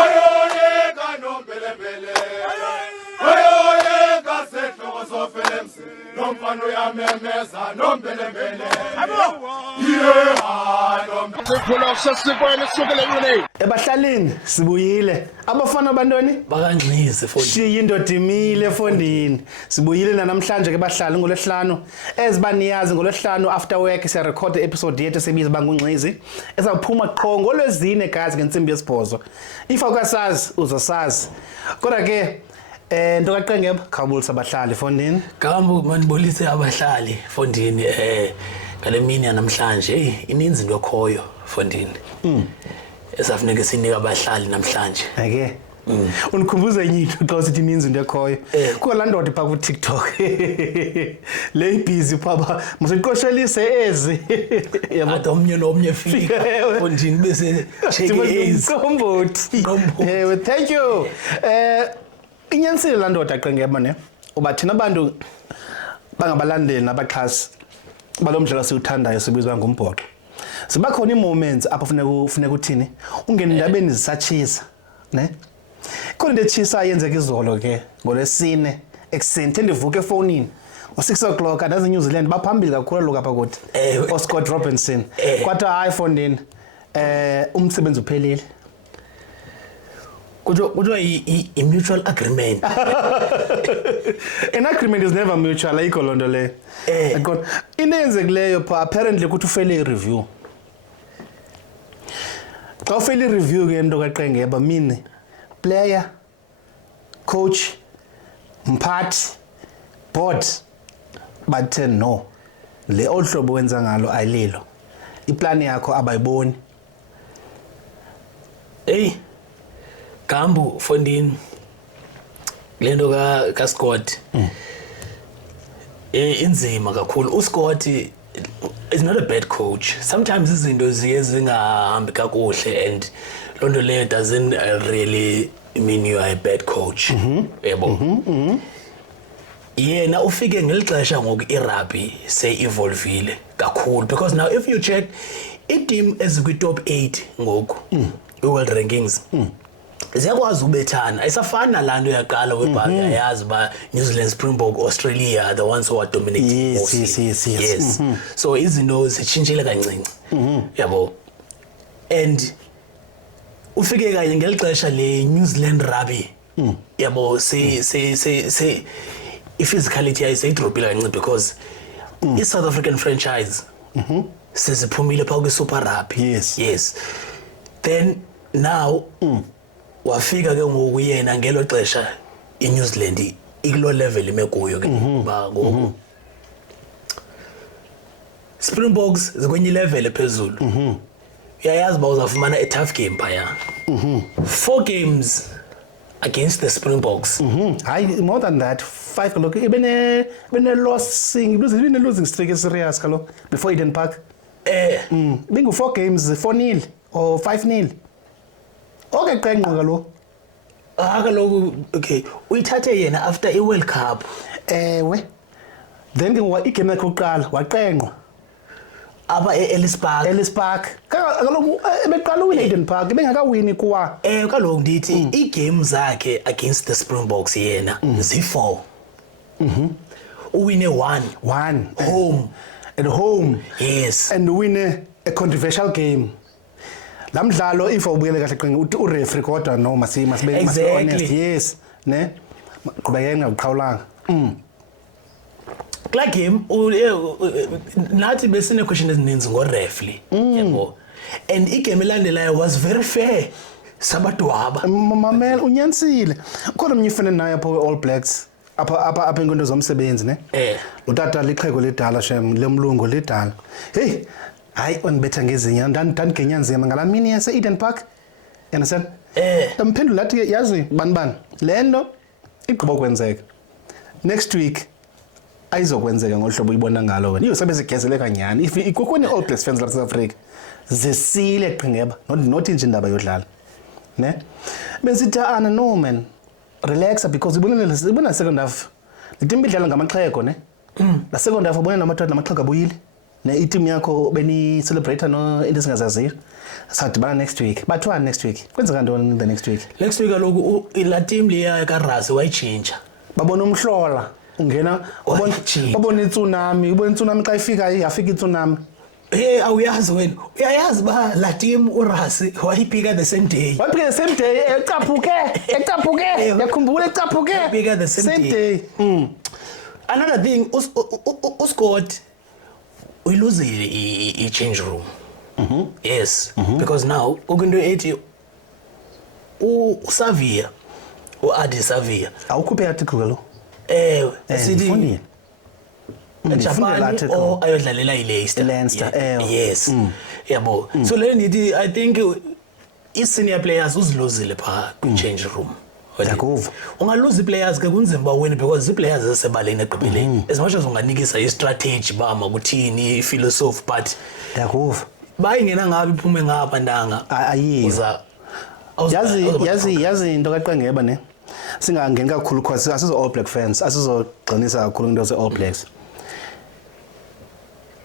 Oyoleka nombelembele Oyoleka sehloko sofelemsi Nomfana uyamemeza nombelembele Ebahlalini sibuyile abafana abantoni bakanxize fondini shiya indoda imile efondini sibuyile namhlanje ke bahlali ngolesihlanu ezibaniyazi ngolesihlanu after work siya record episode yethu sebiza bangunxizi ezawuphuma qho ngolwezine guys ngensimbi yesibhozo if awukasazi uzosazi kodwa ke into kaqengeba khawubulisa abahlali fondini kambo manibolise abahlali fondini ngale mini namhlanje ininzi into ekhoyo fondini esafuneka sinika abahlali namhlanje ake unikhumbuza inyitho xa usithi ininzi into ekhoyo kula ndoda pha ku TikTok le busy phaba msiqoshelise ezi yabo omnye nomnye fika fondini bese check izombothi ewe thank you inyanisile la ndoda aqengeba ne uba thina abantu bangabalandeli nabaxhasi balomdlalo siwuthandayo sibizwa ngombhoxo siba khona moments apho funeka uthini ungena indabeni zisatshisa ne khona into etshisa yenzeka izolo ke ngolesine ekseni ndivuka efonini ngo6 o'clock adazi New Zealand baphambili kakhulu lokapha kuthi Scott Robinson kwathi hayi fondini umsebenzi uphelile kuthiwa i mutual agreement an agreement is never mutual ayikho lonto le kodwa into yenzekileyo pha apparently kuthi ufele i-review xa ufele i-review ke into kaqengeba mini player coach mphathi board bathe no le ohlobo wenza ngalo ayililo iplan yakho abayiboni Kambu fondini lento ka Scott inzima kakhulu uScott is not a bad coach sometimes izinto ziye zingahambi kakuhle and lonto le doesn't really mean you are a bad coach yebo yena ufike ngelixesha ngoku irugby say evolvile kakhulu because now if you check i-team ezikwi top 8 ngoku world rankings ziyakwazi ubethana ayisafani nalanto yaqala webhaga yayazi ba New Zealand Springbok Australia are the ones who are dominating yes. So izinto zitshintshile kancinci yabo and ufike kanye ngelixesha le New Zealand rugby yabo say physicality yayo sayidropile kancinci because i South African franchise seziphumile pha ku Super Rugby yes then now wafika ke ngoku yena ngelo xesha iNew Zealand ikulo level imekuyo ke ba ngoku Springboks zikwenye level ephezulu uyayazi ba uzafumana a tough game phaya 4 games against the Springboks hayi more than that 5 look ibene losing streak serious kalo before Eden Park bingu 4 games 4-0 or 5-0 okay qenqo lo akaloku okay uyithathe yena after i World Cup ewe then ke igame yakhe uqala waqenqwa aba Ellis Park kaloku ebeqala uwina Eden Park bengakawini kuwa kaloku ndithi igame zakhe against the Springboks yena zi4 uwine 1 home at home yes and win a controversial game lamdlalo if ubuyele kahle qinga ureferee kodwa no masibe honest yes ne qhubekela uqhawulanga la game nathi besine question ezininzi ngo-referee yabo and igame elandelayo was very fair sabadwaba mamela unyanisile khona mnye ufene naye apho All Blacks apha inkonto zomsebenzi ne utata liqheko ledala shem lemlungu ledala hey hayi wanibetha ngezinya ndandigenya nzima ngalamini yase Eden Park understand mphendula lathi yazi bani lento igqiba kwenzeka next week ayizokwenzeka ngohlobo uyibona ngalo wena iyosabe sigezele kanyani if ikokhona All Blacks fans la South Africa zesile qhingeba not nje indaba yodlala ne besithi ana no man relax because ibona second half litimbi idlala ngamaxheko ne la second half ubona namathathu namaxheko abuyile ne i-team yakho beni celebrate no into singazaziyo sadibana next week bathwani next week kwenzeka ntoni the next week kaloku la team leya kaRasi wayichinja babona umhlola ungena babona itsunami ubona itsunami xa ifika yafika itsunami awuyazi wena uyayazi ba la team uRasi wayiphika the same day ecaphuke yakhumbula ecaphuke the same day. Another thing uScott uyiluzile i-change room. Yes, because now ukunto ethi uSavia uAdi Savia awukhuphe article lo sithi Japan or ayodlalela iLeinster yes yabo so le ndithi I think i-senior players uziluzile pha kwi-change room yakuva ungaluzi players ke kunzima ba wena because i-players esebaleni egqibeleni as much as unganikisa i-strategy ba makuthini i-philosophy but yakuva bayingena ngabe iphume ngapha ndanga ayiza yazi into kaQengeba ne singangeni kakhulu because asizo All Black fans asizogqinisa kakhulu into ze All Blacks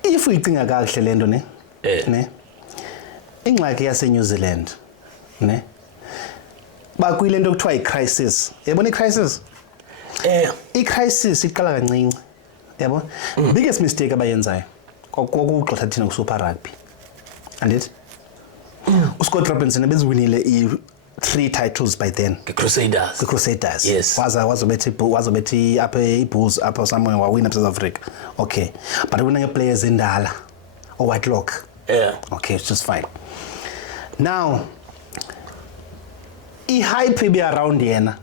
if uyicinga kahle lento ne ingxaki yase New Zealand ne bakwilento kuthiwa i-crisis yabona i-crisis i-crisis iqala kancinci yabo biggest mistake abayenzayo kokugxotha thina ku-Super Rugby andithi uScott Robinson ebeziwinile i-3 titles by then the Crusaders yes wazobethi apha iBulls apha somewhere wawina South Africa okay but wina nge-players endala Whitelock okay it's just fine now i-hype be around yena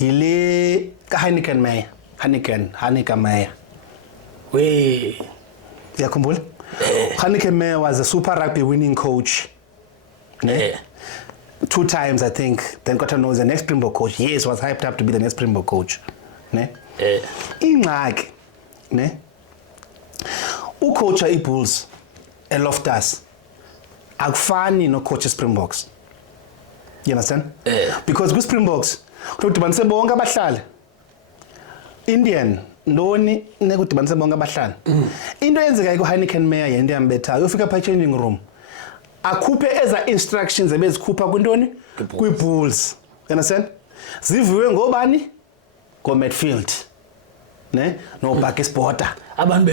yile ka-Heineken Meyer we yakhumbula Heineken Meyer was a Super Rugby winning coach 2 times I think then got to know the next Springbok coach yes was hyped up to be the next Springbok coach ne ingxaki ne ucoacha iBulls eLoftus akufani no coach Springboks you understand because ku Springboks kudibanise bonke abahlali Indian ndoni nekudibanise bonke abahlali into yenzeka ku Heineken Meyer yento yambethayo ufika pha changing room akhuphe eza instructions ebezikhupha kwintoni kwiBulls you understand ziviwe ngobani go midfield ne no back sporter abantu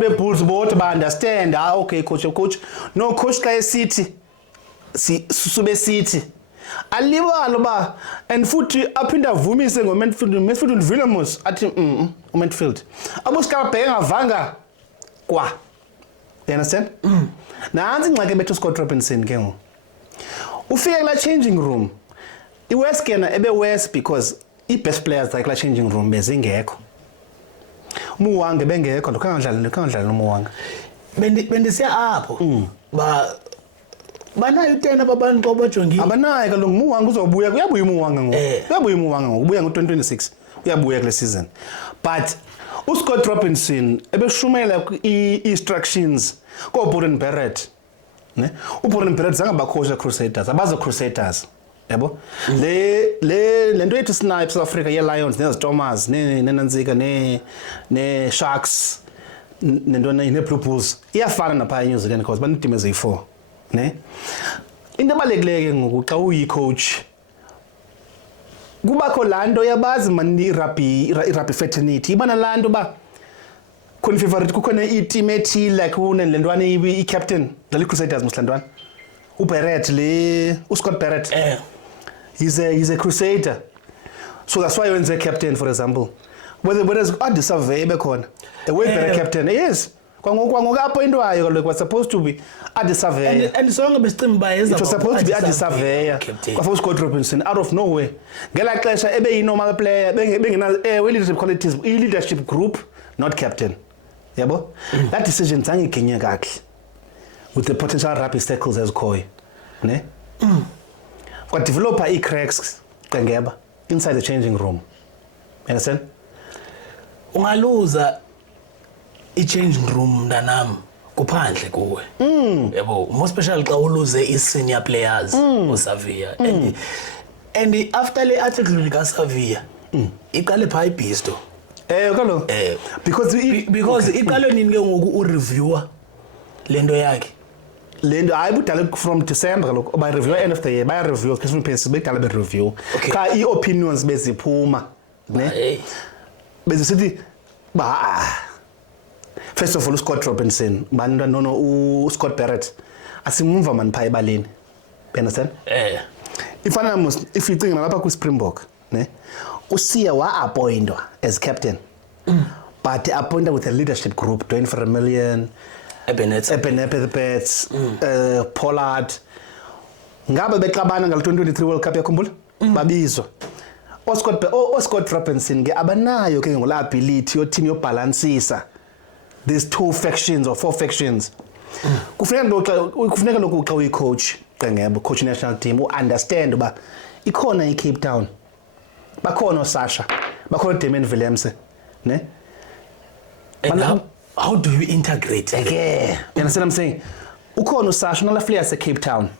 beBulls both ba understand okay coach no coach ka esithi sube sithi alibalo ba and futhi aphinda avumise ngoMidfield Williams athi uMidfield abusikabheke ngavanga kwa you understand nansi ingxaki bethu Scott Robinson ke ngo ufike la changing room iWest kena ebe West because i-best players like la changing room bezingekho Muwanga bengekho lokhandlala noMuwanga bendisiya apho banayo 10 ababantu obajongile abanayo kaloku Muwanga uzobuya uyabuya uMuwanga ngoku ubuya ngo2026 uyabuya kule season but uScott Robinson ebeshumela i-instructions koBorden Barrett ne uBorden Barrett zangabakhosha Crusaders abazo Crusaders yabo le nto ethi Snipe South Africa ye-Lions neziThomas nenantsika ne Sharks nentona ne-Blue Bulls iyafana napha eNew Zealand because banedime eziyi-4 ne into ebalekileke ngoku xa uyi-coach kubakho lanto yabazi man i-rugby fraternity ibana lanto ba khona favorite kukhona i-team ethile like unelentwana i-captain lali Crusaders mhlantwana uBarrett uScott Barrett he's a Crusader so that's why wenze captain for example whereas Adi Survey bekhona a way better captain yes kwangoku apho into ayo kaloku was supposed to be Adi Survey and sonke besicimba bayeza it was supposed to be Adi Survey kwa Scott Robinson out of nowhere ngela xesha ebe yi-normal player bengena leadership qualities i-leadership group not captain yabo that decision zange igenye kahle with the potential rugby circles ezikhoyo ne kwa developer i-cracks Qengeba inside the changing room you understand ungaluza i-changing room mntanami kuphandle kuwe yabo more special xa uluze i-senior players uSavia and after le article lika Savia iqale pha iBhisto Kalo. Because iqalo nini ke ngoku ureviewer lento yakhe. Lendo I budala from December kaloku by review end of the year by review Christmas pages bedala be review cha opinions beziphuma ne bezisithi ba first of all Scott Robinson banda no Scott Barrett asimumva man pha ebaleni you understand ifana mos if you think lapha ku Springbok ne usiya wa appointwa as captain but appointed with a leadership group Dwayne Vermeulen Ebenepeth, Pollard. Ngabe bexabana ngal 2023 World Cup yakhumbula? Babizwa. Scott Robinson ke abanayo ke ngola ability yothini yo balancisa these two factions or four factions. Kufuneka lokhu xa uyicoach Qengebo coach national team understand ba ikhona eCape Town. Bakhona uSasha, bakhona Damian Willemse, ne? How do you integrate? Okay. You understand what I'm saying? Ukhona uSasha nala players eCape Town.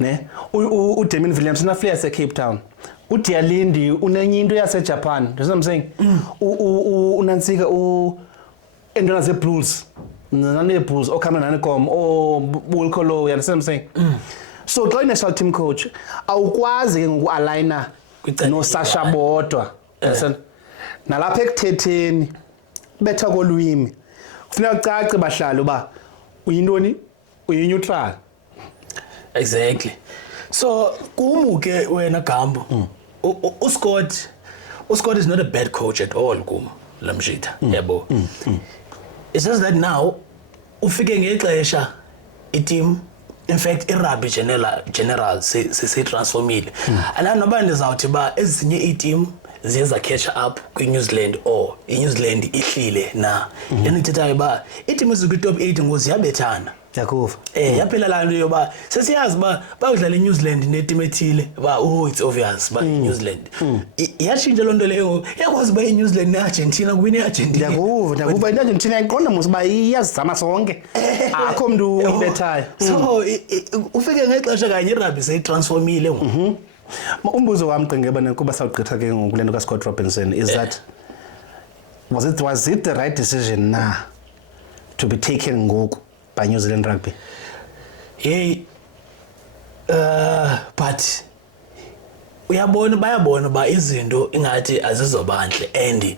Ne? Damian Williams na players eCape Town. uDialindi unenye into yase Japan. You know what I'm saying? Unansika endona ze Blues. Nane Blues okhamba nane kom Bulkolo, you understand what I'm saying? So xa national team coach awukwazi ke ngoku aligner no Sasha bodwa. You understand? Nalapha ekuthetheni betha kolwimi. Kufuneka ucace bahlalo ba uyintoni uyineutral. Exactly. So kumuke wena Gambo uScott is not a bad coach at all kum lamshita yabo. It's just that now ufike ngexesha team in fact irugby general se transformile and anoba ndizawuthi ba ezinye team ziyeza catch up kwi-New Zealand or iNew Zealand ihlile na lenithethayo ba i-team ezikwi top 8 ngoziyabethana yakuva yaphela la nto yoba sesiyazi ba bayodlala iNew Zealand neteam ethile ba it's obvious ba iNew Zealand yashintsha loo nto leyo yakwazi ba iNew Zealand neArgentina kuwina iArgentina yakuva iArgentina iqonda mos ba iyazama sonke akho umuntu uyibethayo so ufike ngexesha kanye irugby seyitransformile umbuzo wami Qengeba kuba sawugqitha ke ngokulento ka Scott Robinson is that was it the right decision na to be taken ngoku by New Zealand Rugby? But bayabona ba izinto ingathi azizobanhle and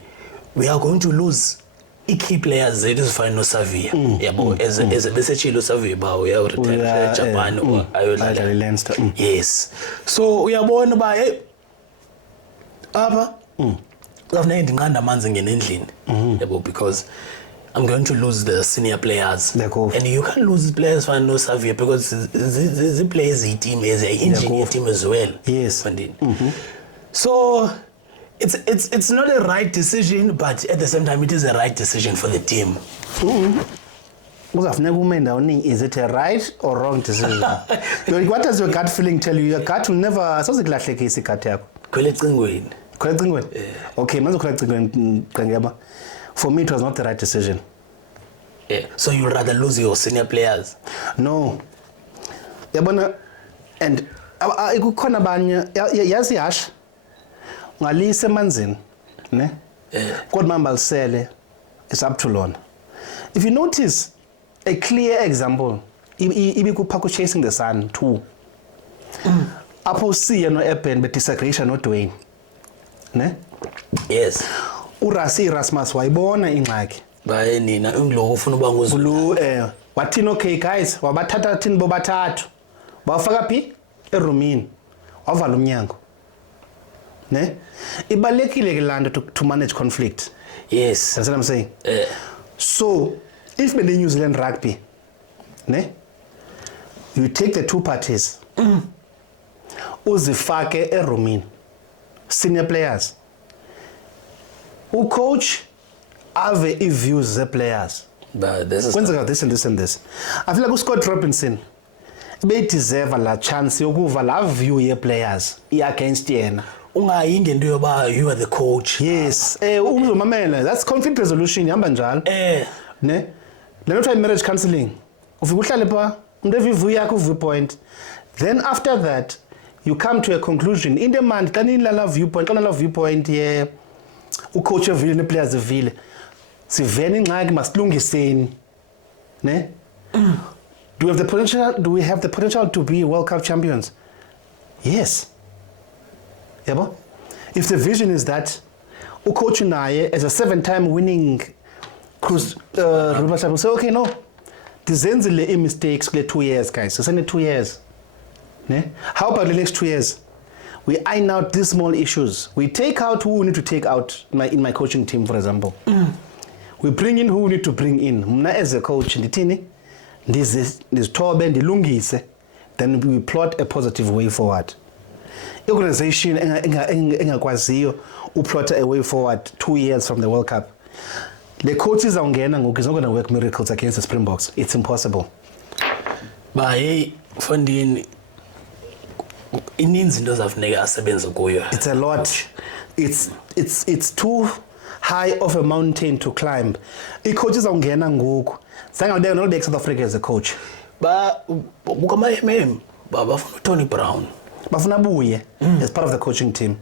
we are going to lose key players zethu ezifana noSavia yabo besechilo Savia ba uya-retire eJapan ayodlala Leinster. Yes, so uyabona ba apha kufanele ndinqanda amanzi ngene endlini yabo because I'm going to lose the senior players and you can't lose players for no Savia because the players team is a engineer team as well. Yes. So it's not a right decision, but at the same time it is a right decision for the team. Uzafuneka ume ndawoni, is it a right or wrong decision? What does your gut feeling tell you? Your gut will never sozikulahlekisa igut yakho. Khwela ecingweni. Khwela ecingweni? Okay, manje khwela ecingweni Qengeba. For me it was not the right decision. So you rather lose your senior players? No. Yabona and ikukhona abanye yazi hash ngalise emanzini ne kodwa mamba lisele is up to lona. If you notice a clear example ibikupha ku Chasing the Sun 2 apho siya no Eben be disagree no Dwayne ne. Yes, uRasi Erasmus wayibona ingxaki baye nina inglo ufuna uba nguzulu wathini okay guys wabathatha thini bobathathu bawafaka phi erumini wavala umnyango ne ibalekile ke lando to manage conflict. Yes, that's what I'm saying. So if the New Zealand Rugby ne you take the two parties uzifake erumini senior players coach ave views ze players but this is kwenzeka this and this and this. I feel like Scott Robinson be deserve la chance yokuva la view ye players against yena ungayi ngento yoba you are the coach. Yes, uzomamela, that's conflict resolution ihamba njalo ne lento try marriage counseling ufika uhlale pha umuntu evivu yakho viewpoint, then after that you come to a conclusion in the month xa nilala viewpoint ye ucoach evile neplayers evile sivene ingxaki masilungiseni ne do we have the potential to be World Cup champions? Yes. Yabo? If the vision is that ucoach naye as a 7-time winning cruise will say okay no dizenzile mistakes kule 2 years guys. So send 2 years. Ne? How about the next 2 years? We iron out these small issues. We take out who we need to take out in my coaching team, for example. We bring in who we need to bring in. Mna as a coach, ndithini ndizithobe ndilungise, then we plot a positive way forward. Organization engakwaziyo uplot a way forward 2 years from the World Cup. The coaches awungena ngoku is not going to work miracles against the Springboks. It's impossible. Ba hey Fondini ininzi into zafuneka asebenze kuyo. It's a lot. It's too high of a mountain to climb. Coaches awungena ngoku. Sangabeka no back South Africa as a coach. Ba bukama MM bafuna Tony Brown. Bafuna buye as part of the coaching team.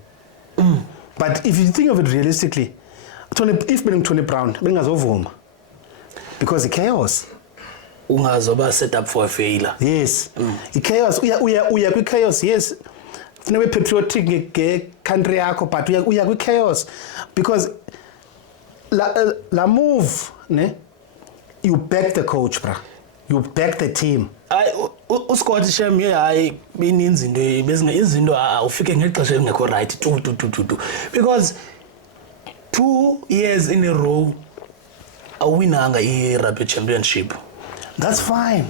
But if you think of it realistically, if being Tony Brown bengazovuma because the chaos ungazoba set up for a failure. Yes. Chaos uya kwi chaos. Yes. Funeka patriotic nge country yakho but uya kwi chaos because la move ne you back the coach bra. You back the team. UScott Shem hayi beninzi into bezinga izinto awufike ngexesha engekho right tu because 2 years in a row awinanga i-rugby championship. That's fine.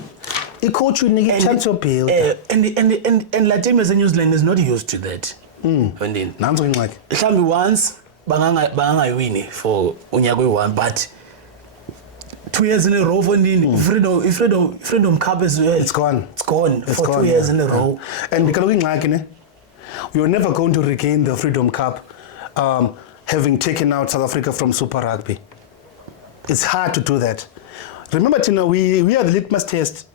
A coach will need a chance to build. And la team as New Zealand is not used to that. Wendini. Nanzo ingxaki. Mhlawumbi once bangangayibini for unyaka oyi-1 but 2 years in a row Wendini. Freedom Cup is it's gone. It's gone it's for gone, 2 years in a row. And because ingxaki ne you're never going to regain the Freedom Cup having taken out South Africa from Super Rugby. It's hard to do that. Remember, Tina, we are the litmus test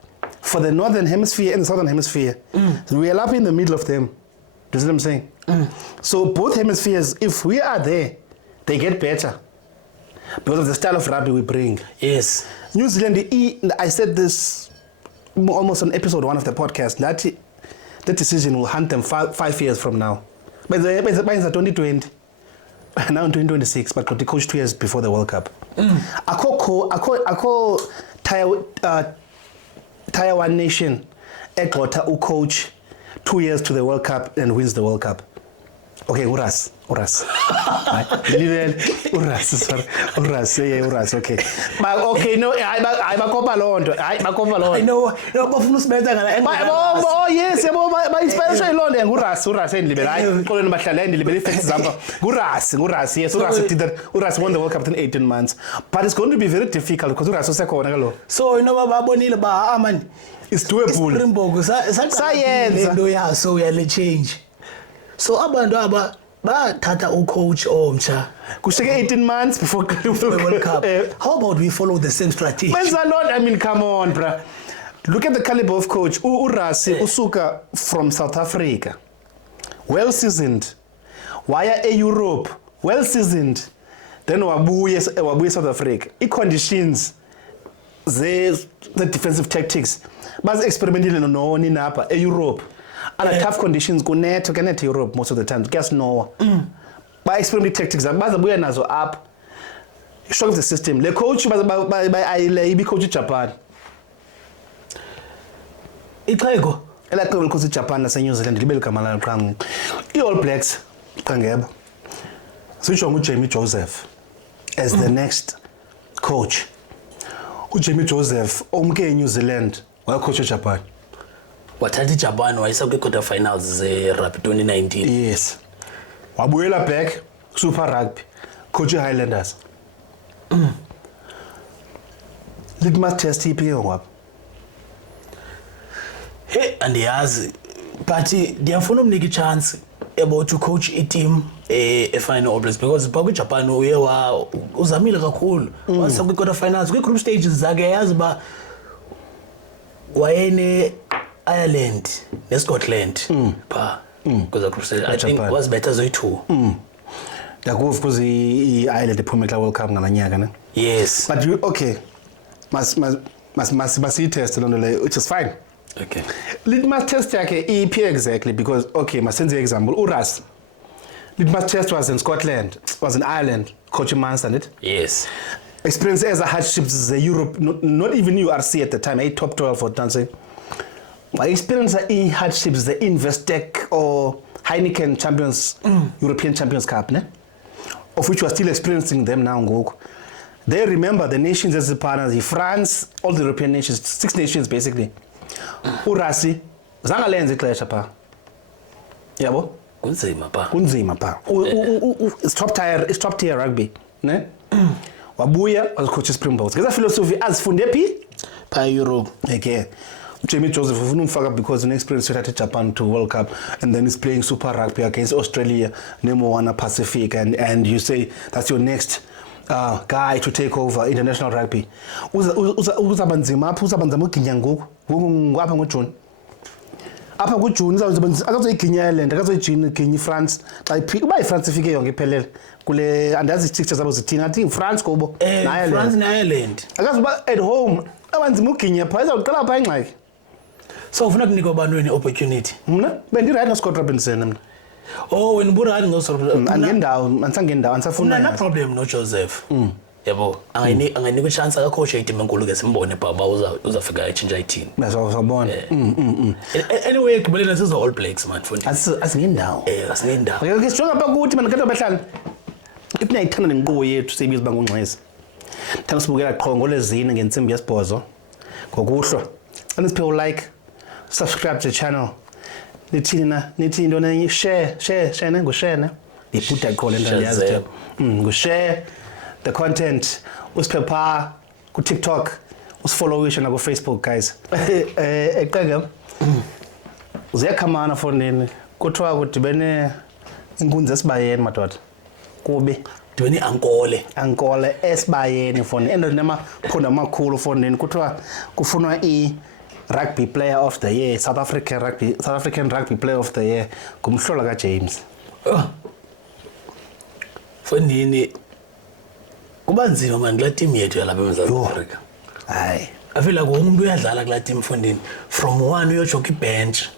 for the Northern Hemisphere and the Southern Hemisphere. So we are up in the middle of them. Do you see what I'm saying? So both hemispheres, if we are there, they get better because of the style of rugby we bring. Yes. New Zealand, I said this almost on episode 1 of the podcast, that decision will hunt them 5 years from now. By the 2020. Now in 2026, but got the coach 2 years before the World Cup. Ako Tier 1 nation, Ekota who coach 2 years to the World Cup and wins the World Cup. Okay, Uras. Uras, sorry. Uras, okay. But okay, no, I bakopa londo. I know bafuna usibetha ngala. Oh yes, my inspiration londo Uras endlibele. Hayi xolweni bahlala endlibele ifacts zamba. Uras, yes, Uras did that. Uras won the World Cup in 18 months. But it's going to be very difficult because Uras usekhona kalo. So babonile ba man it's doable. Springbok science lento ya so uyale change. So abantu aba bathatha ucoach omtsha kushike 18 months before the World Cup. How about we follow the same strategy? Men's a lot. I mean, come on, bruh. Look at the caliber of coach. Urasi usuka from South Africa. Well seasoned. Waya Europe. Well seasoned. Then wabuye South Africa. I-conditions the defensive tactics. Baz experimentile no napa Europe. And tough conditions kunetho kanet Europe most of the time. Guess no. By experiment tactics bazabuya nazo up. Shock of the system. Le coach by coach Japan. Ixhego Ela coach Japan na New Zealand libele kamala qangu. I-All Blacks qangeba. Sisho nguJamie Joseph as the next coach. uJamie Joseph omke New Zealand wa coach Japan. Wathatha iJapan wayisa kwi-quarter finals ze-rugby 2019. Yes. Wabuyela back Super Rugby coach Highlanders. Litmus test iPhiwe ngapha. Hey andiyazi but ndiyafuna umnika ichance about to coach i-team efana ne-All Blacks because phaa kwiJapan uye uzamile kakhulu wasa kwi-quarter finals kwi-group stages zakhe yazi uba wayene-Ireland ne-Scotland phaa kweza group stage I think was better zoyi-2. Yakuv because i-Ireland iphume kula World Cup ngalanyaka ne. Yes. But you okay. Must test loo nto leyo, which is fine. Okay. Litmus test yakhe iphi exactly because okay, masenze example. Uras. Litmus test was in Scotland, was in Ireland, coaching Manchester, it? Yes. Experience as a hardships is Europe, not even URC at the time, a top 12 for dancing. My experience in hardships, the Investec or Heineken Champions, European Champions Cup, ne? Of which we're still experiencing them now. They remember the nations as the partners, France, all the European nations, 6 nations basically. Urasi, zangalenze ixesha pha. Yabo? Kunzima pa. Kunzima pha. It's top tier rugby, ne? Wabuya wazicoach Springboks. Ngeza philosophy azifunde phi? Pa Europe. Okay. Jamie Joseph ufuna umfaka because an experience at Japan to World Cup and then he's playing Super Rugby against Australia, Nemoana Pacific and you say that's your next guy to take over international rugby. Uzaba nzima apha uzaba nzima uginya ngoku ngapha ngoJune. Apha ngoJune akazoyiginya Ireland akazoyiginya France xa uba iFrance ifike yonke iphelele kule andazi i-fixtures zabo zithina I think France kubo na France na Ireland akazoba at home abanzima uginya pha izawuqala pha ingxaki. So ufuna kunika abantweni opportunity. Mna bendirayi noScott Robinson mna. Oh wena uburayi noScott angendawo ansafuna na problem no Joseph. Yabo angayinika chance akacoach itim enkulu ke simbone baba uzafika echange ithini. Uzabona. Anyway gqibeleni sizo All Blacks man fundi. Asingendawo. Asingendawo. Ke sijonga pha kuthi man kanti abahlali. Ipina ithanda nenkqubo yethu seyibiza bangungxesi. Thanda sibukela qho ngolezine ngentsimbi yesibhozo. Ngokuhlwa. Xa nisiphe like subscribe to the channel. Nithi into nenye share ne ngo-share ne. Ibhuda qho le nto yazi. Ngo-share the content usiphe pha ku TikTok usifollowishe na ku Facebook guys. Eqeke uziyakhamana fondini kuthiwa kudibene inkunzi esibayeni madoda kubi dibene ankole esibayeni fondini endoda namaphondo amakhulu fondini kuthiwa kufunwa rugby player of the year South African rugby player of the year ngumhlola kaJames. Fondini kuba nzima man kula team yethu yalapha eMzantsi Afrika. Hayi Afila umuntu uyadlala kula team fondini from one uyojoka ibench.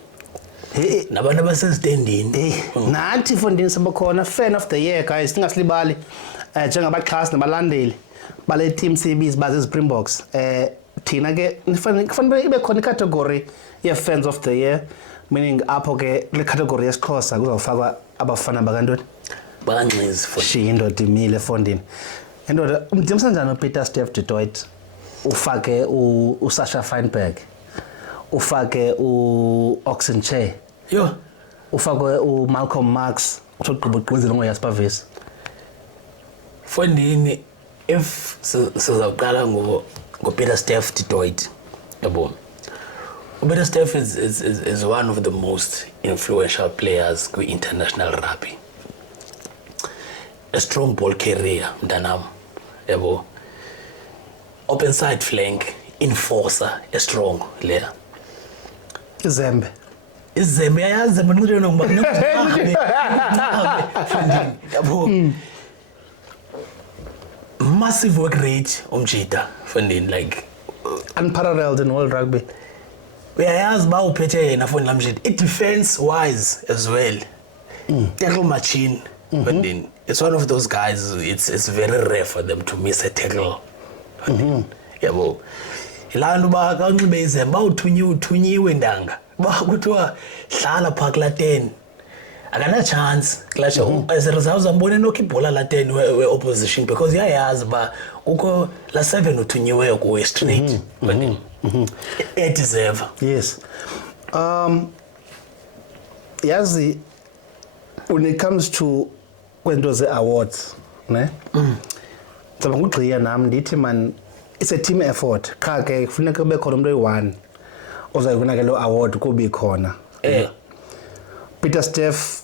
Nabantu abasezitendini. Nathi fondini sibakhona fan of the year guys singasilibali njengabaxhasi nabalandeli bale team series baze Springboks. Thina ke kufanele ibe khona icategory ye fans of the year meaning apho ke le category yesiXhosa kuzawufakwa abafana bakantoni bakanxezi fondini. Shiya indoda imile fondini. Indoda umdimisa njani uPeter Steph du Toit ufake uSasha Feinberg ufake uOxenche Yo ufake uMalcolm Marx uthoqhuba uqhuzile ngoYasper Visi. Fondini if sizawuqala ngoPeter Steph du Toit yabo. Peter Steph is one of the most influential players ku international rugby. A strong ball carrier mntanam yabo. Open side flank enforcer a strong layer. Izembe Yayazi manqithe ngoba yabo. Massive work rate umjita fondini like unparalleled in world rugby. Uyayazi ba uphethe yena fondini lamjita. It defense wise as well. Tackle machine fondini. It's one of those guys it's very rare for them to miss a tackle. Yabo. Ilantu ba kanxibe izembe uthunyiwe ndanga. Ba kuthiwa dlala pha kula 10. Akana chance clash as a result uzambone nokho ibhola la 10 we opposition because yayazi ba ukho la 7 uthunyiwe kuwe straight. It deserve. Yes. Yazi when it comes to when those awards ne ngicabanga ugqiya nami ndithi man it's a team effort qha ke kufuneka kube khona umuntu oyi1 ozayiwina ke lo award kubi khona. Peter Steph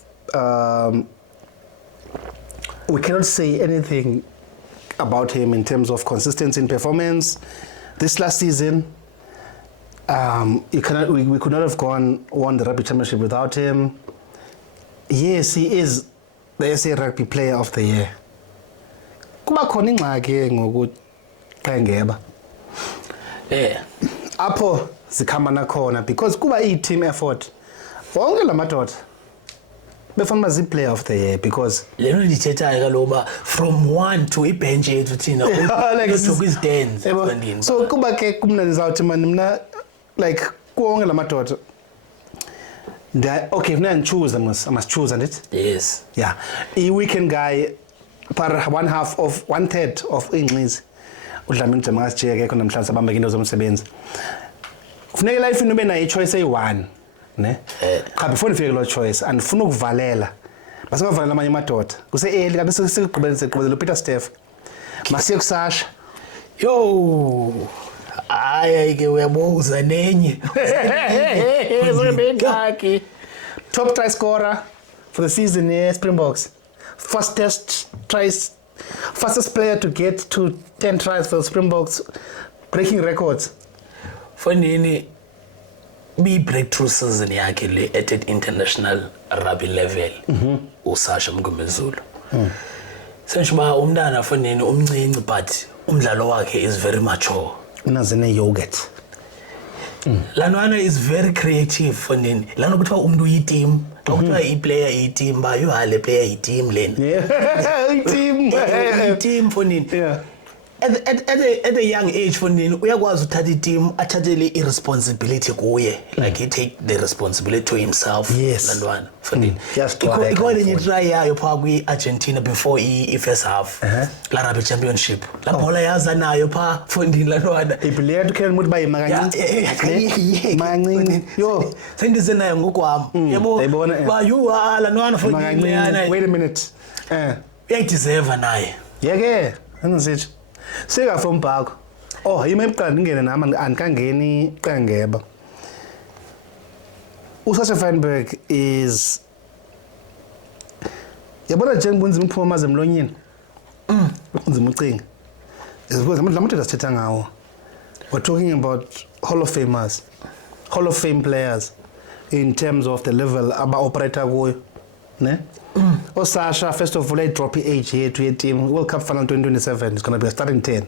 we cannot say anything about him in terms of consistency in performance this last season. We could not have won the rugby championship without him. Yes, he is the SA Rugby Player of the Year. Kuba khona ingxaki ngokuthi xa ngeba. Apho zikhamba nakhona because kuba team effort. Wonke lamadoda befuna zi player of the year because lento ndithethayo kaloba from 1 to ibench yethu thina uyojoga izidens bandini. So kuba ke kumna ndizawuthi mina like kuwonke lamadoda okay if I choose I must choose and it. Yes. Yeah. A weekend guy par one third of English udlamini Jamas Jeke khona namhlanje abambeke into zomsebenzi. Kufuneka life inobe na choice eyi1 ne? Cha before nifike lo choice andifuna ukuvalela. Basingavalela amanye amadoda. Kuse early kanti sikugqibezela Peter Steff. Masiye kusasha. Yo. Hayi ke uyabuza nenye. Ezobengaki. Top try scorer for the season here Springboks. Fastest player to get to 10 tries for the Springboks, breaking records. Fonini be breakthrough season yakhe le at international rugby level. Usasha Mgumezulu. Senjuma umntana fonini umncinci but umdlalo wakhe is very mature. Unazene yogurt. Lanwana is very creative fonini. Lana kuthiwa umuntu uyi-team. Xa kuthiwa i-player iyi-team ba yuhale player yi-team lena. Yeah. Team fonini. Yeah. At a young age fonini uyakwazi uthatha i-team athathele i-responsibility kuye like he take the responsibility to himself. Yes. Lantwana fonini. Ikho try yayo phaa kwi-Argentina before i-first half la rugby championship la bhola yaza nayo phaa fonini lantwana Iplayer to Karen Mutba makancinci. Yo, sendize nayo ngokwami yabo ba yuha lantwana fonini leyana wait a minute. uyayideserve naye. Yeke, angizithi. Sika from Park. Oh, yima ebuqala ngene nami anikangeni qengeba. Usasha Feinberg is yabona nje ngibunzima ukuphuma amaze emlonyeni. Unzima ucinga. Because lamadoda sithetha ngawo. We're talking about Hall of Famers. Hall of Fame players in terms of the level aba operator kuyo, ne? Osasha first of all I drop age here to your team World Cup final 2027 is going to be a starting 10.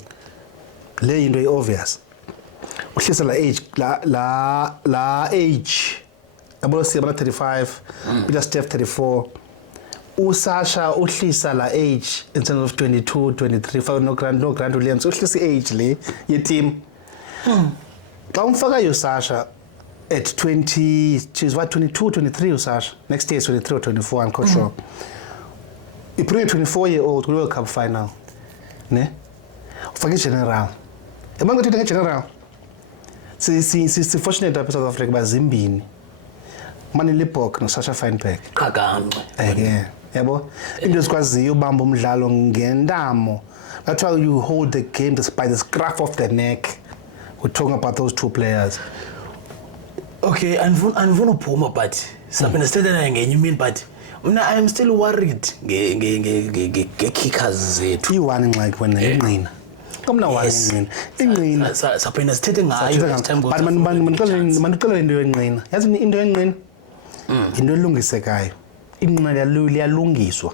Le into obvious. Uhlisa la age la age. Abolo siyabana 35, Peter Steff 34. Usasha uhlisa la age in terms of 22, 23 for no Grant Williams. Uhlisa age le your team. Xa umfaka Usasha at 20, she's what, 22, 23 Usasha. Next year is 23 or 24, I'm quite sure. You bring a 24-year-old to the World Cup final. Ne? Forget general. Among the two general. Si fortunate up South Africa by Zimbini. Mani Lipok no Sasha Feinberg. Kagamwe. Again. Yabo. Into skwazi ubamba umdlalo ngendamo. That's how you hold the game by the scruff of the neck. We're talking about those two players. Okay, andifuna uphuma but saphinda sithetha naye ngenye imini but mna I am still worried nge-kickers zethu. Iwani ingxaki wena inqina. Komna wani inqina. Saphinda sithethe ngayo next time. But mandixelele into yenqina. Yazi into yenqina? Into elungisekayo. Inqina liyalungiswa.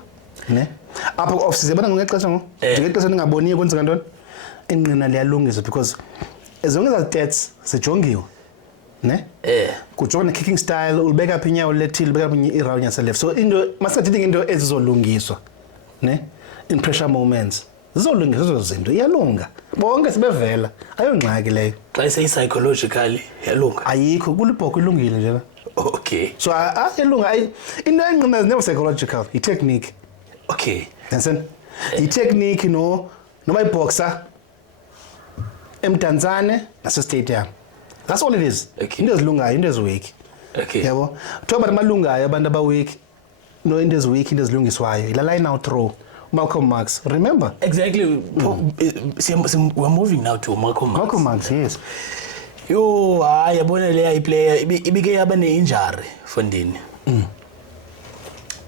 Ne? Apho office yabona ngexesha ngo. Ngexesha ningaboniyo kwenzeka ntoni? Inqina liyalungiswa because as long as the stats zijongiwe. Ne? Kujona kicking style ulibeka apha inyawo lethile ubeka apha irawu yaseleft. So into masingathithi into ezizolungiswa. Ne? In pressure moments. Zizolungiswa ezo zinto iyalunga. Bonke sibevela. Ayongxaki leyo. Xa ise-psychologically yalunga. Ayikho kulibhoko ilungile nje. Okay. So ayalunga into enqina is never psychological. I-technique. Okay. Understand? I-technique noma iboxer emdantsane nase-stadium. That's all it is. Okay. Into ezilungayo, into eziweak. Okay. Yabo. Talk about amalungayo abantu abaweak. No into eziweak, into ezilungiswayo. Ila line out throw. Malcolm Marx. Remember? Exactly. We're moving now to Malcolm Marx. Malcolm Marx, yes. Yo, yabona leya player ibike yaba ne-injury Fondini.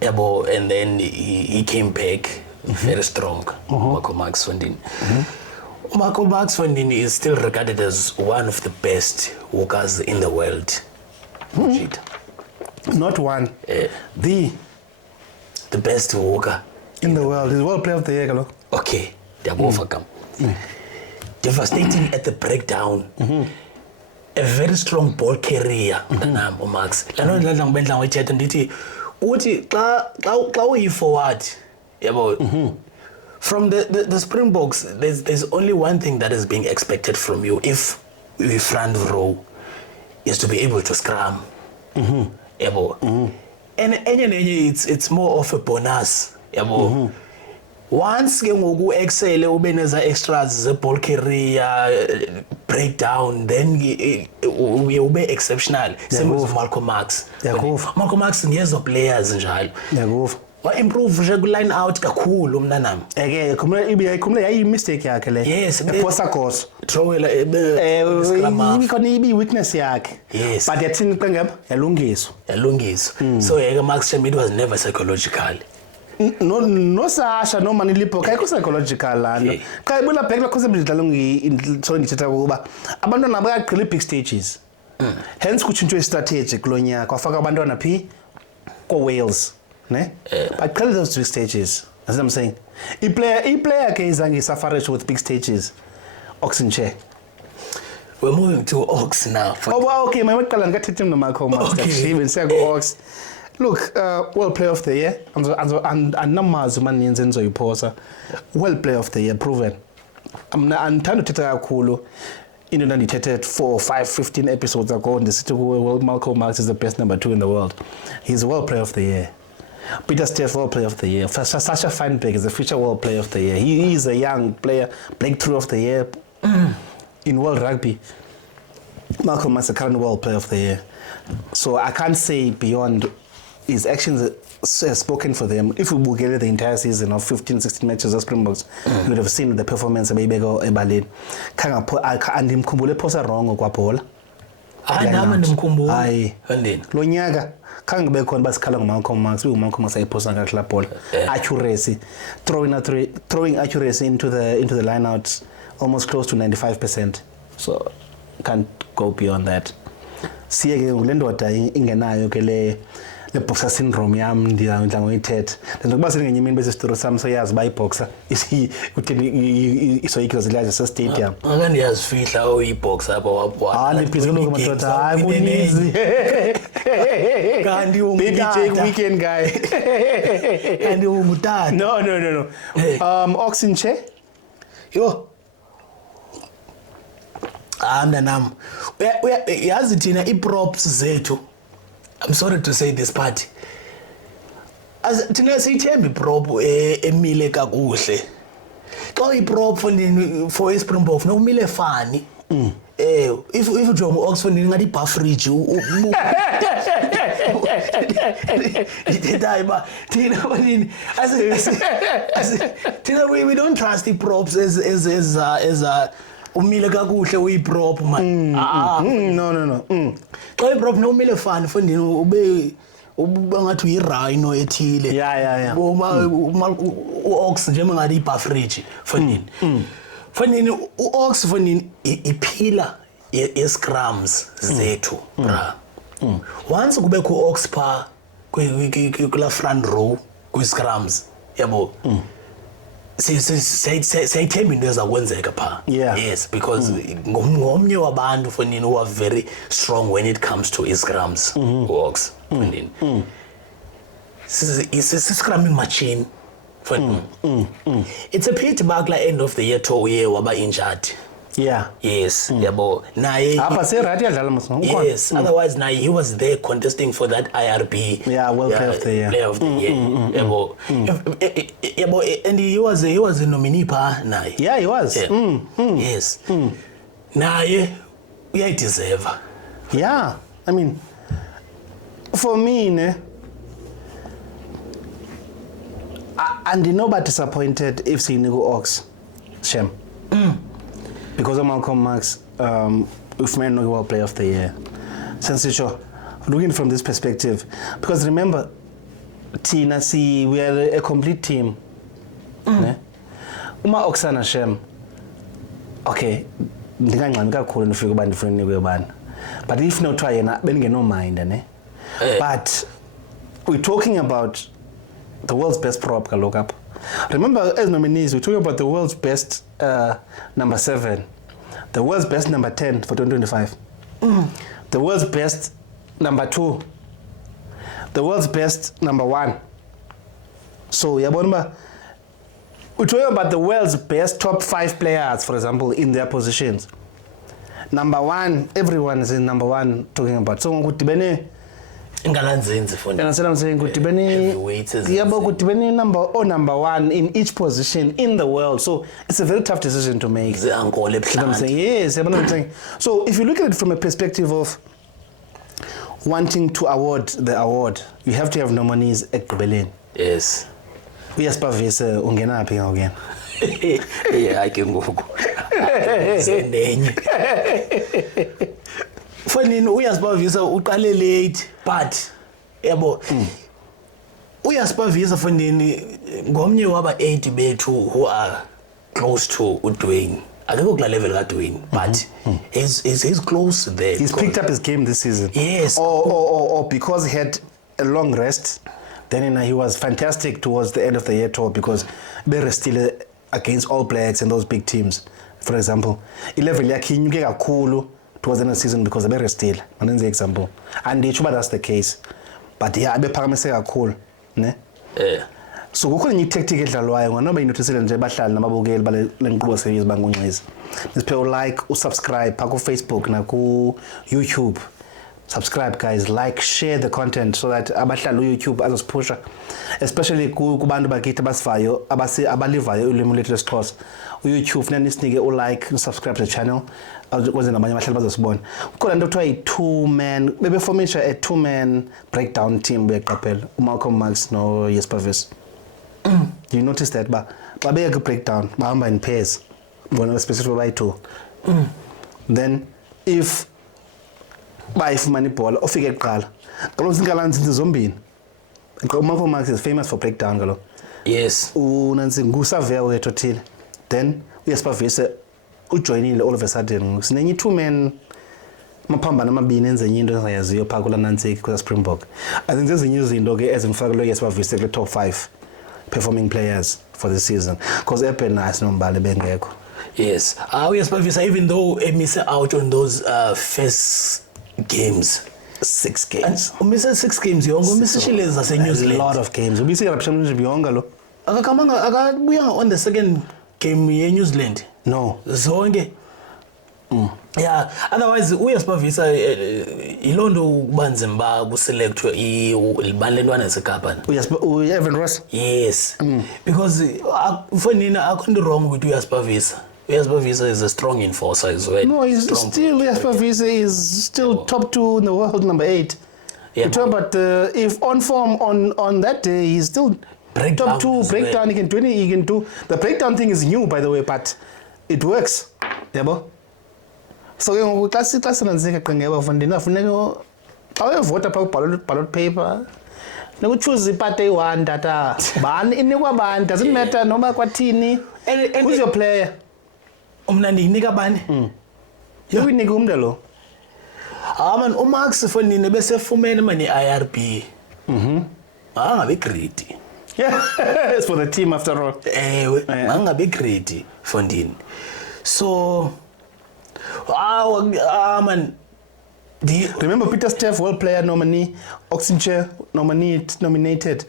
Yabo, and then he came back very strong. Malcolm Marx Fondini. Malcolm Marx Fondini is still regarded as one of the best walkers in the world. Not one. The the best hooker in the world. He's World Player of the Year, kalo. okay ndiyabova devastating at the breakdown a very strong ball carrier nambo Max lano ndladla ngibendla ngoyithetha ndithi uthi xa uyi-forward yabo from the Springboks there's only one thing that is being expected from you if your front row is to be able to scrum yabo and enye it's more of a bonus yabo once ke ngoku excel ube neza extras ze ball carrier breakdown then ube exceptional same with Malcolm Marx Malcolm Marx ngezo players njalo Yakuva wa improve nje ku line out kakhulu mnanami khumule yayi mistake yakhe le yes ephosa goals throwela ikhona ibi weakness yakhe yes but yathini qengeba yalungiswa so yeke Max Shem it was never psychological no Sasha no Manilipo kayikho psychological lana xa ibula back la concept idlala so ndithetha kuba abantwana bayaqhela big stages hence kuthintwe istrategy kulonyaka kwafaka abantwana phi ko Wales ne baqhela those big stages as I'm saying i-player ke izange safarish with big stages Oxenche. We're moving to Ox now. Okay, my maqala ngikathethe noMarco Max even siya ku Ox. Look, World Player of the Year, and namazi maninzi enzoyiphosa. World Player of the Year proven. Andithanda uthetha kakhulu into ndandithethe 4, 5, 15 episodes ago ndisithi kuwe Malcolm Marx is the best number 2 in the world. He's a World Player of the Year. Peter Steph, World Player of the Year. Sasha Feinberg is a future World Player of the Year. He is a young player, breakthrough of the year in world rugby. Malcolm Marx is the current World Player of the Year. So I can't say beyond his actions has spoken for them. If we get the entire season of 15, 16 matches of Springboks, you would have seen the performance of Ebego Ebalin. And him kumbule posa wrong kwapola. Nama ndimkhumbula. Hayi. Handini. Lo nyaka khange bekhona basikhala ngoMalcolm Marx, uMalcolm Marx ayiphosa ngakla ball. Accuracy, throwing accuracy into the line out almost close to 95%. So can't go beyond that. Siye ke ngendoda ingenayo ke le boxer syndrome yam ndiyadla ngoyithetha njengoba silingenye imini bese story sami soyazi ba iboxer uthini isoyikho zilaje se stadium akandiyazifihla oyiboxer apha wapwa ndiphezulu kumadoda hayi kunizi kanti BBJ weekend guy kanti ungutata no Oxenche yo mntanam yazi thina i-props zethu I'm sorry to say this party as thina siyithemba i-prop emile kakuhle xa i-prop for Springbok nokumile fani if ujonga u-Oxford ngathi i-Buffridge hayi ba thina banini thina we don't trust i-props as umile kakuhle uyi-prop man no xa i-prop nomile fani fondini ube ngathi uyi-rhino ethile yeah u-Ox njengathi i-Buffridge fondini fondini u-Ox fondini iphila ye-scrums zethu bra once kubekho u-Ox pha kula front row kwi-scrums yabo siyayithemba into ezakwenzeka pha yes because ngomnye wabantu fonini who are very strong when it comes to scrums works fonini scrumming machine fonini it's a pity bakla end of the year to uye waba injured yes yabo naye apha se right yadlala maso yes otherwise naye he was there contesting for that IRB World Player of the Year yabo and he was a nominee pa naye he was yes naye uyayideserve I mean for me ne and you know but disappointed if Sinigo Ox Shem because of Malcolm Marx, if men know World Player of the Year. Since sure, looking from this perspective, because remember, Tina, we are a complete team. Uma Oksana Shem. Okay, but if not try, no mind, but we're talking about the world's best prop kaloku apha. Remember, as nominees, we're talking about the world's best number 7, the world's best number 10 for 2025, the world's best number 2, the world's best number 1. So, we're talking about the world's best top 5 players, for example, in their positions. Number 1, everyone is in number 1 talking about. So, Ingalanzenzi for and I'm saying number 1 in each position in the world. So it's a very tough decision to make. I'm saying, yes, I'm saying. So if you look at it from a perspective of wanting to award the award, you have to have nominees at Berlin. Yes. Uyasipavise ungena phi again. Yeah, I can go. Fanini uyasipavisa uqale late but yabo uyasipavisa fanini ngomnye waba 8 bethu who are close to uDwayne. Akekho kula level kaDwayne but he's close there. He's picked up his game this season. Yes. Or because he had a long rest, then he was fantastic towards the end of the year tour because they were still against All Blacks and those big teams. For example, level yakhe inyuke kakhulu towards the end of the season because they were still. Another example. And that's the case. But yeah, bephakamise kakhulu, ne? Yeah. So kukhona enye tactic edlalwayo ngoba inothesile nje bahlali nababukeli bale nkqubo series bangonxiza. Nisiphe like, usubscribe pha ku Facebook na ku YouTube. Subscribe guys, like, share the content so that abahlali YouTube azosipusha, especially kubantu bakithi abasivayo abalivayo ulimi lethu lesixhosa. YouTube funeka nisinike ulike, subscribe to the channel ukuze nabanye abahlali bazosibona. Kukhona into ekuthiwa yi-2-man, bebeformisha a 2-man breakdown team beqaphela uMalcolm Marx no Jesper. You notice that ba beke breakdown bahamba in pairs bona specifically bayi-2. Then if bayifumana ibhola ofike kuqala kaloku zinkalanzinzi zombini. uMalcolm Marx is famous for breakdown kaloku. Yes. Unansi ngusaveya wethu othile, then uyasipavise ujoinile all of a sudden sinenye 2-man maphambana amabini enze into engayaziyo pha kula Nantsiki kwa Springbok. Azenze ezinye izinto ke ezimfaka lo yesipavise kule top 5 performing players for the season because Eben asinombali bengekho. Yes. Uyasipavisa even though he missed out on those first games. 6 games. Umise 6 games yonke umisishile zase New Zealand. A lot of games. Ubisi ka championship yonke lo. Akabuya on the second game ye New Zealand. No. Zonke. Yeah, otherwise uyasipavisa ilondo kubanzima ba ku select ibalentwana esekapa. Evan Ross. Yes. Because for Nina I couldn't wrong with uyasipavisa. Uyasipavisa is a strong enforcer as well. No, he's still Uyasipavisa is still top 2 in the world, number 8. Yeah. But if on form on that day, he's still top 2 breakdown. He can do it. He can do the breakdown thing is new, by the way, but it works. Yabo. So you class nanzika qengeba fundina funeka xa uyevota pha ballot paper. No choose iparte eyi-1 tata. Bani inikwa bani, doesn't matter noma kwathini. Who's your player? Umna ndiyinika bani? Uyinika umntu lo. Man uMax fonini bese fumene mani IRB. Angabe greedy. Yeah, it's for the team after all. Ewe, angabe greedy fondini. So man, remember Peter Steff, world player nominee, Oxenchair nominated,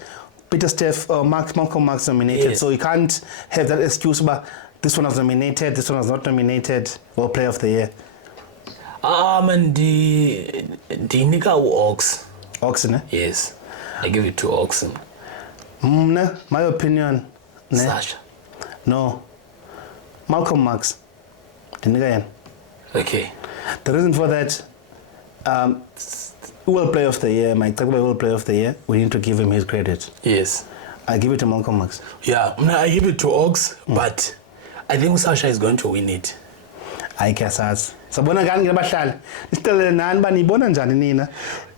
Peter Steff, Malcolm Marx nominated. Yes. So you can't have that excuse about this one was nominated, this one was not nominated, world player of the year. Man, the nika Ox. Oxen, eh? Yes, I give it to Oxen. My opinion. Sasha. No. Malcolm Marx. Okay. The reason for that, world player of the year, my world player of the year, we need to give him his credit. Yes. I give it to Malcolm Marx. Yeah, I give it to Ox, but I think Sasha is going to win it. I guess as. Sabona ngani ngabahlali. Nisitele nani banibona njani nina?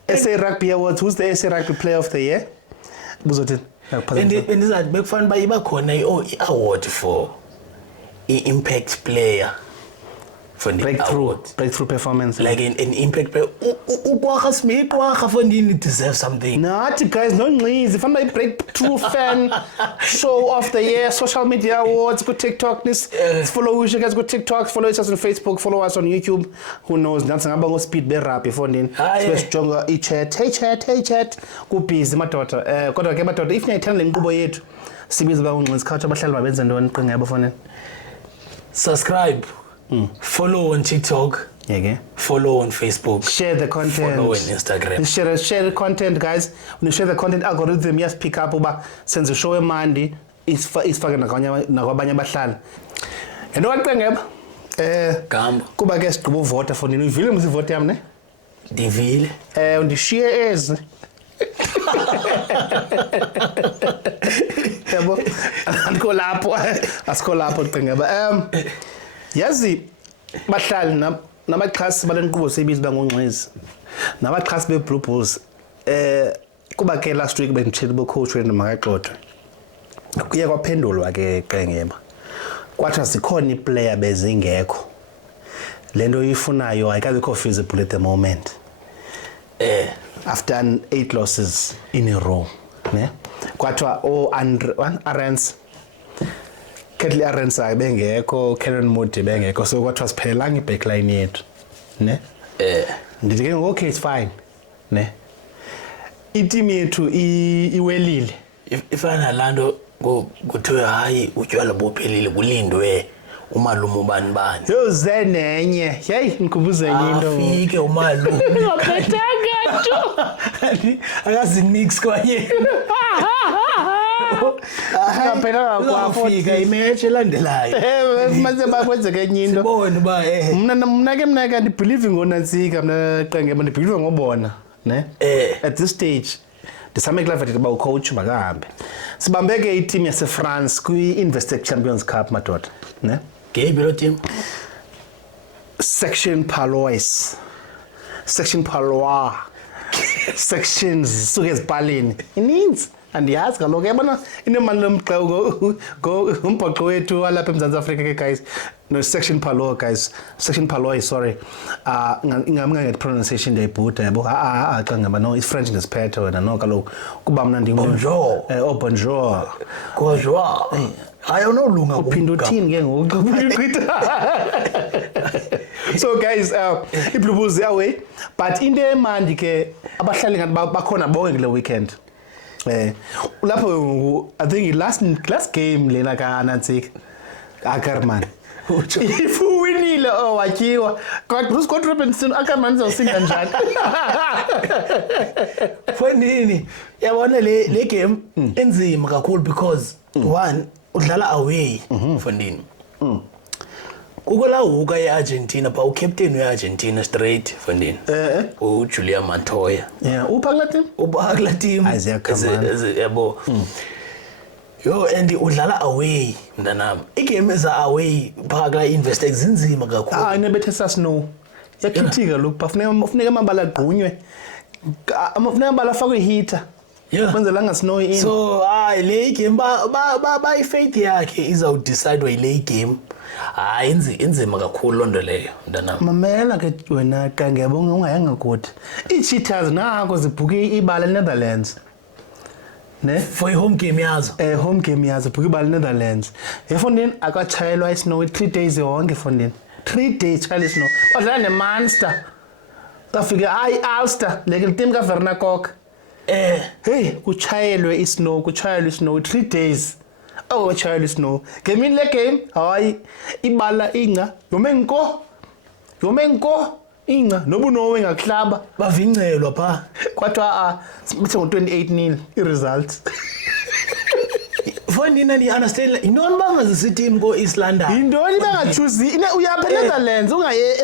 SA Rugby Awards, who's the SA Rugby player of the year? Buzothini? And izat bekufana ba iba khona i-award for i-impact player. breakthrough performance. Like an impact play. Ukwakha Smith wakha Fondini deserve something. Nathi guys, no nqinzi fana my breakthrough fan show of the year, social media awards, go TikTok, this follow us guys, go TikTok, follow us on Facebook, follow us on YouTube. Who knows? Nansi ngaba ngo speed be rap Fondini. Sijonga chat, hey chat. Ku busy madoda. Kodwa ke madoda if niyayithanda le nkqubo yethu sibiza ba unqinzi khathi abahlali babenza ntoni qinga yabo Fondini. Subscribe. Follow on TikTok. Yeah, okay. Follow on Facebook. Share the content. Follow on Instagram. Share the content, guys. When you share the content, algorithm yes pick up uba senze show emandi isifake nakwabanye abahlali. Yento kaqengeba Gamba. Kuba ke sigqiba uvota Fondini. Uvile msivote yami ne? Ndivile. Undishiye ezi. Yabo. Asikho lapho qengeba. Yazi bahlali nabaqhasi balenkqubo sebizi bangonqezi nabaqhasi beBlue Bulls kuba ke last week benditshela bo coach wena makaxoxe kuye kwaphendulwa ke qengeba kwathi zikhona iplayer bezingekho lento uyifunayo ayikabikho feasible at the moment after 8 losses in a row ne kwathiwa Arends Kedley Arends bengekho, Karen Moody bengekho, so kwathiwa siphelelanga ibackline yethu ne ndithi ke okay it's fine ne iteam yethu iwelile ifana lando kuthiwe hayi utywala bophelile kulindwe umalume ubani yoze nenye hey ngikubuza enye into afike umalume ngaphetanga nto akazi mix kwanye ngaphetanga kwafika imatch elandelayo manje bakwenzeke enye into sibone ba mna ke ndibelieve ngonantsika mna qengeba ndibelieve ngobona ne at this stage ndisameke lavethe ba ucoach makahambe sibambeke iteam yase France kwi-Investec Champions Cup madoda ne ngeyiphi lo team Section Palois sections suke ezipaleni ininzi andiyazi kaloku yabona inemali lomxeko umbhoxo wethu walapha eMzantsi Afrika ke guys no Section Palois guys Section Palois sorry ngamnga pronunciation ndiyibhuda yabo xa ngaba no is French ngesiphethe wena no kaloku kuba mna bonjour bonjour hayi unolunga uphinda uthini ke ngoku so guys iBlue Bulls away but into emandi ke abahlali ngathi bakhona bonke kule weekend lapho I think last game lena kaNantsika Ackerman if winile watyiwa god Bruce Scott Robinson Ackerman uzawusinga njani Fondini yabona le game enzima kakhulu because one udlala away Fondini Kukola uka eArgentina ba ucaptain weArgentina straight Fondini uJulia Montoya upha kula team yabo yo and udlala away mntanami igame eza away phaka Investec zinzima kakhulu nebethe sasnow yakhithika lokho kufuneka amabala agqunywe afuneka amabala afakwe heater kwenzela ngasnow in so le game ba ifaith yakhe iza decide ile game inzima kakhulu lonto leyo mntanami mamela ke wena qengeba ungayanga kude iCheetahs nako zibhuke ibala eNetherlands ne for home game yazo home game yazo bhuke ibala eNetherlands eFondini akachayelwa isnow 3 days yonke Fondini 3 days chayela isnow badlala neMunster kafika Ulster leke team kaVernakok hey kuchayelwe isnow 3 days chayela isnow game le game hayi ibala inga yomenko inga nobunowe ngakuhlaba bavingcelwa pha kwathi sibethe ngo28-0 iresult Fondini ni understand inoni bangazisi team go East London indoni bangachoose uyapha Netherlands ungaye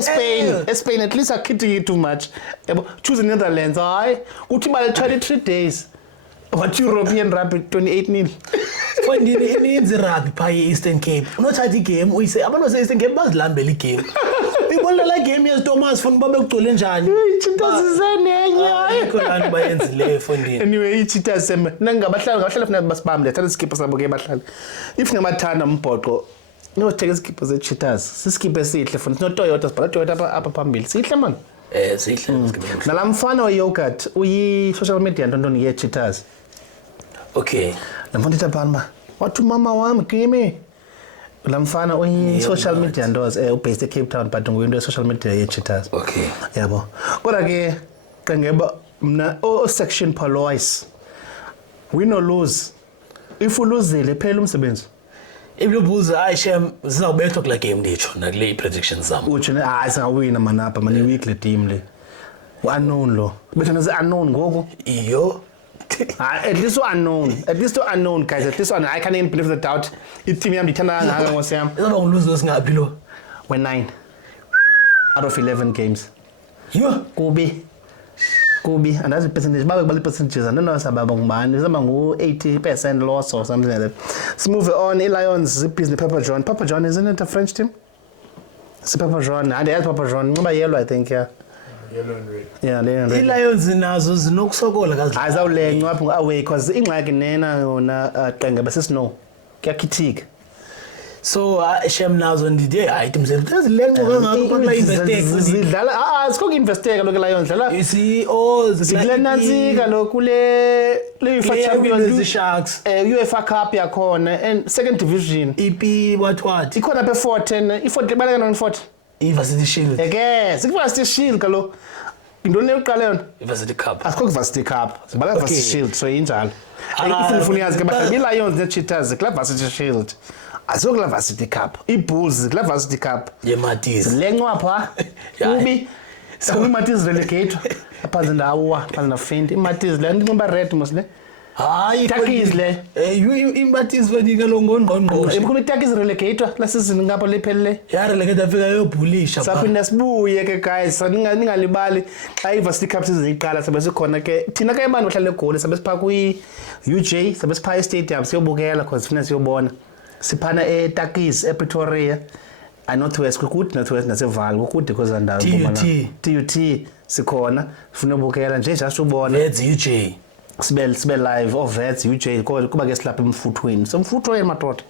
eSpain at least akhithi too much yabo choose Netherlands hayi uthi bale 23 days what European rugby 28-0 Fondini ininzi rugby pha eEastern Cape unothatha igame uyise abantu base-Eastern Cape bazilambela igame uyibona la game yeThomas funa babe kugcwele njani iCheetahs zenenye ayikho lanto bayenzile Fondini anyway iCheetahs nangabahlali ngabahlali funeka basibambe thatha iskipper sabo ke bahlali if ngimathanda umbhoxo no take iskipho ze-Cheetahs siskipho esihle futhi no Toyota sibhala Toyota apha phambili sihle man sihle iskipho nalamfana we-yogurt uyi-social media ntontoni ye-Cheetahs okay lamfana ithapani ba wathi umama wami kimi lamfana uyi-social media ntos ubased eCape Town but nguyinto ye-social media ye-Cheetahs okay yabo kodwa ke qengeba mna o-section palois win or lose if uluzile phela umsebenzi Iblubuza hayi shem sizawubethwa kula game nditsho nakule predictions zam uthi hayi singawina manapha mani weekly team le unknown lo bethana ze-unknown ngoku iyo at least unknown guys at least I can't even believe the doubt i-team yam ndithanda ngaka ngosi yam izaba nguluzo singaphi lo we-9 out of 11 games yo kubi andazi percentage babe percentages I don't know sababa ngubani izaba ngu-80% loss or something like that. Let's move on. I-Lions zibhizi Papa John isn't it a French team? It's Papa John and the Papa John number yellow I think Yellow and red. yeah red. I-Lions nazo zinokusokola kazi azawulenywa apho away because ingxaki nena yona qenge basisnow kuyakhithika so shem nazo ndide hayi msebenzi ezilenqo kangaka bakla investeke zidlala sikho investeka lokho Lions dlala CEO ziklenantsika lokule UEFA Champions Sharks UEFA Cup yakhona and second division EP what ikhona phe 14 i40 baleka non 40 Varsity Shield Varsity Shield kalo into leyoqala yona Varsity Cup asikho Varsity Cup sibala Varsity Shield so injalo ifuna yazi ke bahlala i-Lions ne-Cheetahs kula Varsity Shield azokula Varsity Cup i-Bulls kula Varsity Cup yeMatis lencwapha ubi iMatis relegate aphansi ndawa aphansi nafint iMatis le ndinqoba red mosle hayi Takis le iMatis wenika lo ngongqongqoshe imkhulu Takis relegator la season ngapha lephelele ya relegate afika yobhulisha saphinda sibuye ke guys ningalibali xa iVarsity Cup siziqala sabe sikhona ke thina ke abantu bahlala eGoli sabe sipha ku-UJ sabe sipha e-stadium siyobukela because sifuna siyobona siphana eTakis ePretoria Northwest kukude Northwest naseVaal kukude kozandawo TUT sikhona sifuna ubukela nje just ubona Vets UJ sibe live Vets UJ kuba ke silapha emfuthweni somfuthweni madoda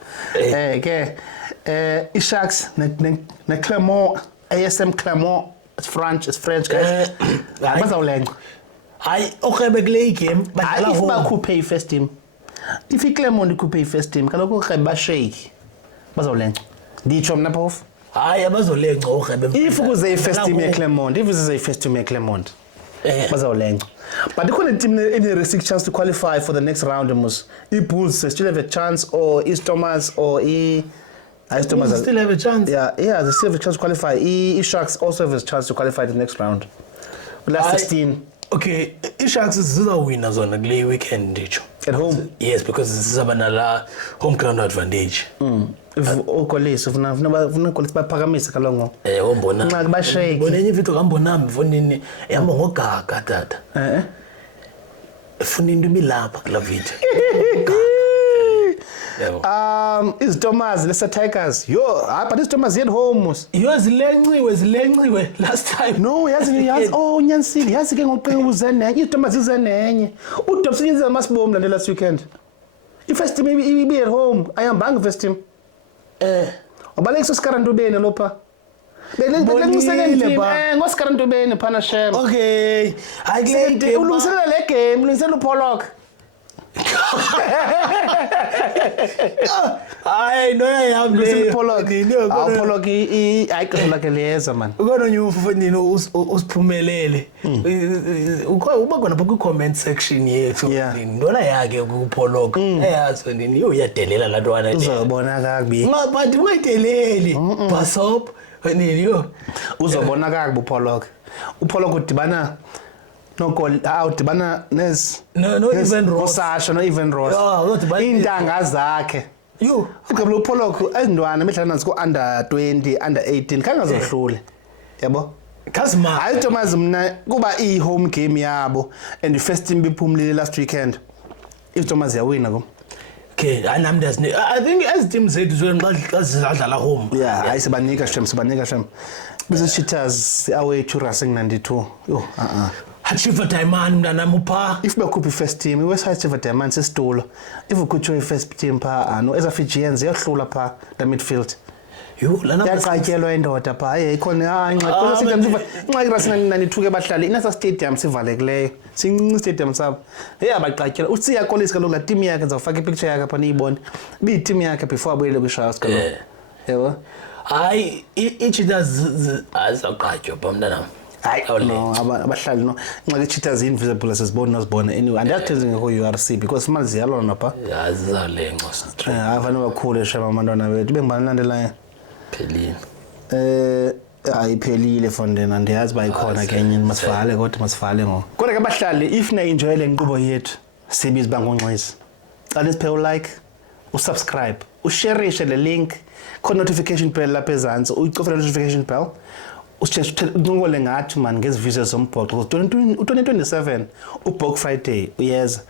ke iSharks neClermont ASM Clermont it's French guys bazawulenqa hayi okhebe kule game badlala home bakhuphe i-first team if iClermont ikhuphe i-first team kaloku okhebe bashake bazawulenqa nditsho mna phofu hayi abazolenqa okhebe if kuze i-first team yeClermont if kuze i-first team yeClermont bazawulenqa but ikhona team ene-realistic chance to qualify for the next round mos i-Bulls still have a chance or East Thomas or Thomas still have a chance yeah they still have a chance to qualify i-Sharks also have a chance to qualify the next round last 16 okay i-Sharks zizawina zona kule weekend nditsho at home yes because zizaba nala home ground advantage ukolisi ufuna kolisi baphakamise kalongo wombona nxa bashake bona enye video kambonami mfonini ehamba ngogaga tata efuna into ibilapha kula video izithomazi lesa-Tigers but izithomazi yet home yo zilenciwe last time no yazi unyanisile yazi ke ngoqinga ubuze nenye izithomazi zize nenye udobs yenza amasibombu lande last weekend i-first team ibe at home ayihambanga i-first team wabalekisa uSkarantubeni lopha ngoSkarantubeni phana shem okay hayi ulungiselela le game ulungiselela uPollock hayi no yayihambile Pollock ayikho lakhe leza man ukona nyufu nini usiphumelele uba khona pha ku-comment section yethu ndona yakhe kuPollock eyazi nini uyadelela laa ntwana uzobona kakubi but ungayideleli basop nini yo uzobona kakubi uPollock udibana udibana no-Even Ross iintanga zakhe ugqibela uPollock ezintwana emidlala nansi ku-under 20 under 18 kangazohlule yabo hayi Thomas mna kuba iyi-home game yabo and i-first team biphumlile last weekend if Thomas yawina ko okay nami I think as team zethu xa zidlala home hayi sibanika shem bese-Cheetahs away to Racing 92 Chifa Diamond mntanami upha if bakhupha i-first team iWestside Chifa Diamond sesitulo if ukhutshwe i-first team pha no ezaFijians ziyahlula pha the midfield Yo lana yaqatyelwa indoda pha hayi ikhona nqa stadium nqa rasina nanithuke bahlali inasa stadium sivalekileyo sincinci stadium sabo hey abaqatyela usiya Kolisi kaloku la team yakhe zawufaka ipicture yakhe apha niyibone bi team yakhe before abuyele kwi-Sharks kaloku yebo hayi i-Cheetahs azaqatywa ba mntanam hayi no abahlali no nxa i-Cheetahs invisible sesibona nosibona anyway andiyakuthi ngekho URC because imali ziyalona pha yazizalenqa straight avane bakhulu eshema abantwana bethu bengibani landelayo phelile ayiphelile fondena ndiyazi bayikhona kenye masivale kodwa masivale ngo kodwa ke bahlali if na enjoy le nkqubo yethu sibizi bangonqisi cala siphe ulike usubscribe ushareishe le link khona notification bell lapha ezantsi uyicofe notification bell uncokole ngathi man ngezivise zombhoxo 2027 uBook Friday uyeza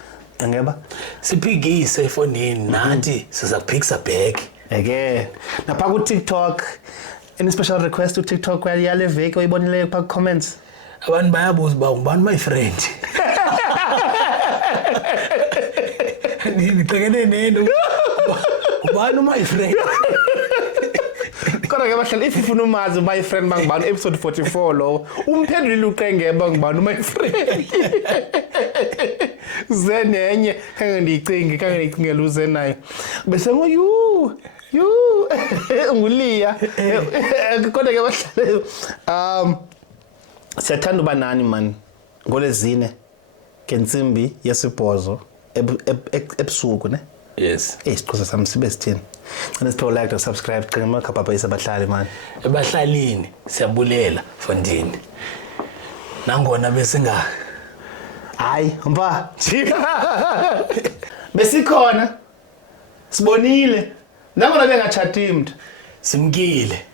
ngeba siphikise efonini nathi sizakuphikisa back eke napha ku TikTok any special request to TikTok yale veki oyibonileyo pha comments abantu bayabuza ba ngubani my friend ngicekene nento ubani my friend kodwa ke bahlala if ufuna umazi my friend bangibani episode 44 lo umphendulile uqenge bangibani my friend zenenye kange ndiyicingela uze nayo bese ngo you nguliya kodwa ke bahlala siyathanda uba nani man ngolezine ngentsimbi yesibhozo ebusuku ne yes isixhosa sami sibe sithini and sipho like to subscribe cinga makhapha isabahlali man ebahlalini siyabulela fondini nangona besinga hayi mpa besikhona sibonile nangona bengachati mntu simkile